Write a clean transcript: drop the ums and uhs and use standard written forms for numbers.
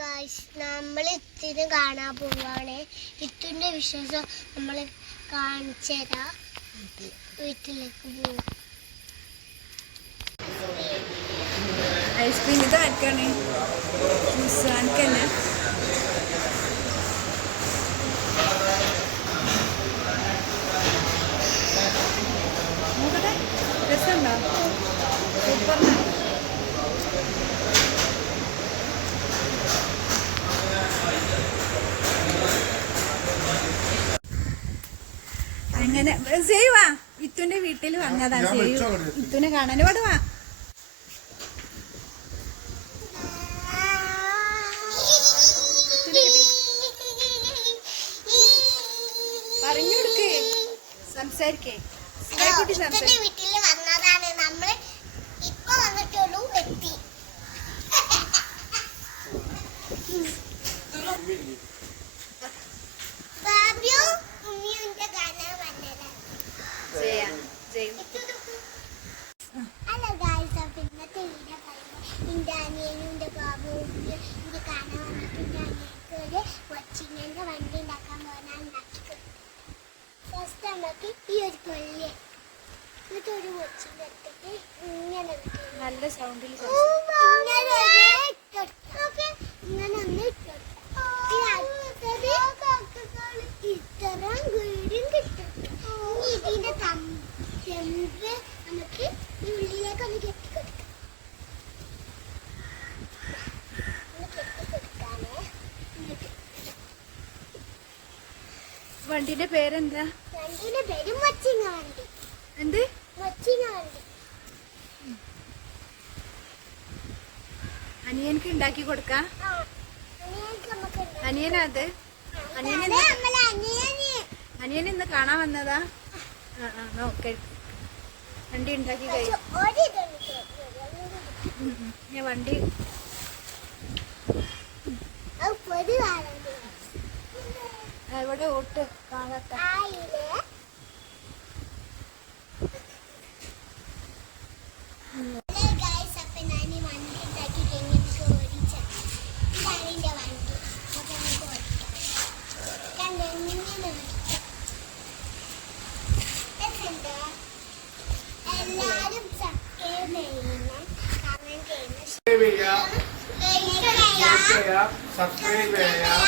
Guys, നമ്മൾ ഇത്തിരി കാണാൻ പോവാണ്. ഇത്തിൻ്റെ വിശേഷം നമ്മൾ കാണിച്ചു തരാം. വീട്ടിലേക്ക് പോവാം. ഐസ്ക്രീം ഇത് ആർക്കാണ്? മുസാൻക്കന്നെ. നോക്കട്ടെ, രസമുണ്ടോ? സൂപ്പറിനാണ്. അങ്ങനെ സേവാ ഇത്തുന്റെ വീട്ടിൽ വന്നതാ. ഇത്തുനെ കാണാൻ പാടുവാ. പറഞ്ഞു കൊടുക്കേ, സംസാരിക്കേ. വീട്ടിൽ വന്നതാണ്. നമ്മൾ ഇപ്പൊ വന്നിട്ടുള്ളൂ, എത്തി. ഹലോ ഗായ്സ്, അപ്പൊ ഇന്നത്തെ വീഡിയോ എന്റെ അനിയനും എന്റെ ബാബുവും ഇത് കാണാൻ വന്നിട്ടുണ്ട്. അനിയർക്ക് ഒരു കൊച്ചിങ്ങന്റെ വണ്ടി ഉണ്ടാക്കാൻ പോകാൻ ഉണ്ടാക്കി. ഫസ്റ്റ് നമുക്ക് ഈ ഒരു കൊല്ലി എന്നിട്ട് ഒരു കൊച്ചിങ് എടുത്തിട്ട് ഇങ്ങനെ നല്ല സൗണ്ടിൽ ഇങ്ങനെ ഒന്ന് ഇത്തരം വീടും കിട്ടും. ഇതിന്റെ ചെമ്പ് നമുക്ക് ഈ ഉള്ളിലേക്ക് ഒന്ന് കെട്ടിക്കൊടുക്കാനേ. വണ്ടിന്റെ പേരെന്താ? വണ്ടിന്റെ പേര് മച്ചിങ്ങ വണ്ടി. എന്ത്? മച്ചിങ്ങ വണ്ടി. അനിയനക്ക് ഉണ്ടാക്കി കൊടുക്കാം. അനിയനത് അനിയൻ ഇന്ന് കാണാൻ വന്നതാ. നോക്കെ വണ്ടി ഉണ്ടാക്കി കഴിഞ്ഞു. ഞാൻ വണ്ടി ഇവിടെ ഓട്ട് കാണട്ടെ. സബ്സ്ക്രൈബ് ചെയ്യാം.